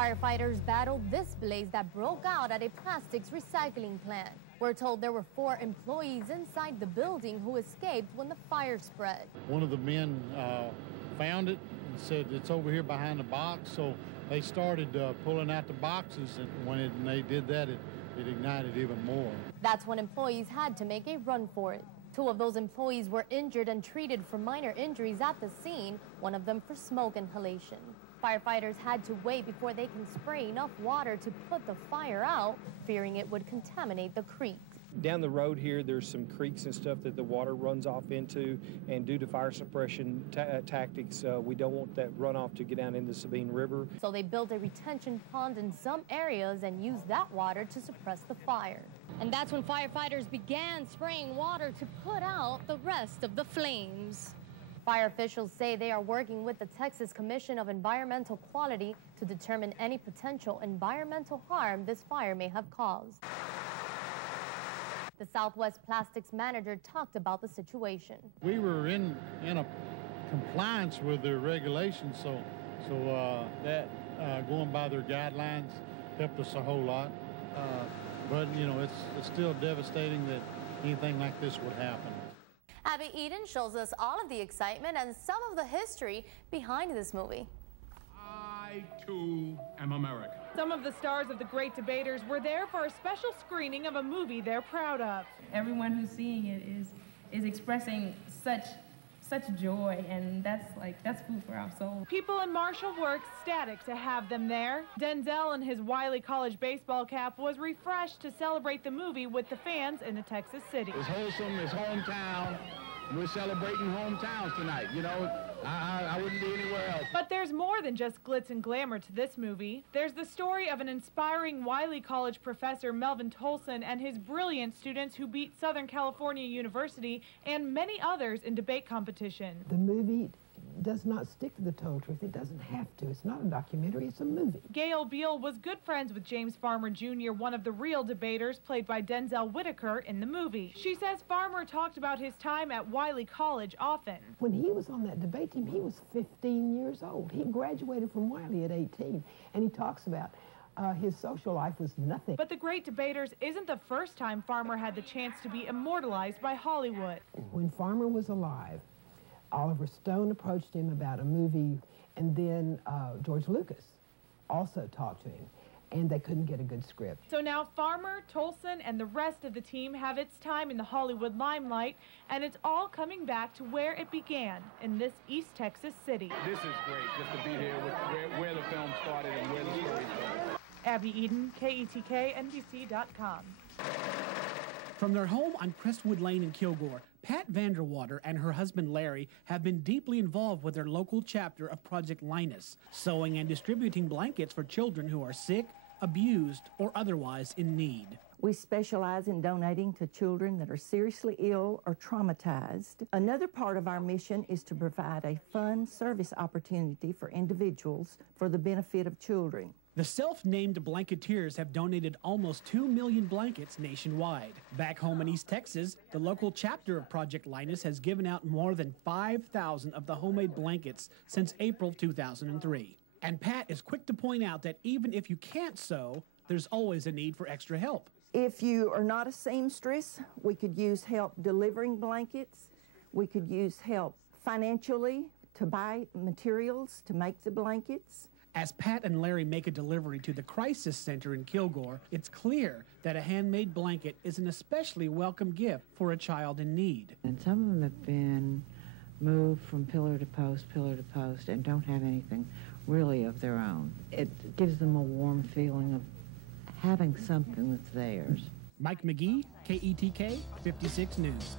Firefighters battled this blaze that broke out at a plastics recycling plant. We're told there were 4 employees inside the building who escaped when the fire spread. One of the men found it and said it's over here behind the box, so they started pulling out the boxes, and when they did that, it ignited even more. That's when employees had to make a run for it. 2 of those employees were injured and treated for minor injuries at the scene, one of them for smoke inhalation. Firefighters had to wait before they can spray enough water to put the fire out, fearing it would contaminate the creek. Down the road here, there's some creeks and stuff that the water runs off into, and due to fire suppression tactics, we don't want that runoff to get down into the Sabine River. So they built a retention pond in some areas and used that water to suppress the fire. And that's when firefighters began spraying water to put out the rest of the flames. Fire officials say they are working with the Texas Commission of Environmental Quality to determine any potential environmental harm this fire may have caused. The Southwest Plastics manager talked about the situation. We were in a compliance with their regulations, so that going by their guidelines helped us a whole lot. But you know, it's still devastating that anything like this would happen. Abby Eden shows us all of the excitement and some of the history behind this movie. I, too, am American. Some of the stars of The Great Debaters were there for a special screening of a movie they're proud of. Everyone who's seeing it is expressing such joy, and that's food for our soul. People in Marshall were ecstatic to have them there. Denzel in his Wiley College baseball cap was refreshed to celebrate the movie with the fans in the Texas city. It's wholesome, it's hometown. We're celebrating hometowns tonight, you know. I wouldn't be anywhere else. But there's more than just glitz and glamour to this movie. There's the story of an inspiring Wiley College professor, Melvin Tolson, and his brilliant students who beat Southern California University and many others in debate competition. The movie does not stick to the total truth. It doesn't have to. It's not a documentary, it's a movie. Gail Beal was good friends with James Farmer Jr., one of the real debaters played by Denzel Whitaker in the movie. She says Farmer talked about his time at Wiley College often. When he was on that debate team, he was 15 years old. He graduated from Wiley at 18, and he talks about his social life was nothing. But The Great Debaters isn't the first time Farmer had the chance to be immortalized by Hollywood. When Farmer was alive, Oliver Stone approached him about a movie, and then George Lucas also talked to him, and they couldn't get a good script. So now Farmer, Tolson, and the rest of the team have its time in the Hollywood limelight, and it's all coming back to where it began, in this East Texas city. This is great, just to be here with where the film started and where the story started. Abby Eden, KETK, NBC.com. From their home on Crestwood Lane in Kilgore, Pat Vanderwater and her husband Larry have been deeply involved with their local chapter of Project Linus, sewing and distributing blankets for children who are sick, abused, or otherwise in need. We specialize in donating to children that are seriously ill or traumatized. Another part of our mission is to provide a fun service opportunity for individuals for the benefit of children. The self-named Blanketeers have donated almost 2 million blankets nationwide. Back home in East Texas, the local chapter of Project Linus has given out more than 5,000 of the homemade blankets since April 2003. And Pat is quick to point out that even if you can't sew, there's always a need for extra help. If you are not a seamstress, we could use help delivering blankets. We could use help financially to buy materials to make the blankets. As Pat and Larry make a delivery to the Crisis Center in Kilgore, it's clear that a handmade blanket is an especially welcome gift for a child in need. And some of them have been moved from pillar to post, and don't have anything really of their own. It gives them a warm feeling of having something that's theirs. Mike McGee, KETK, 56 News.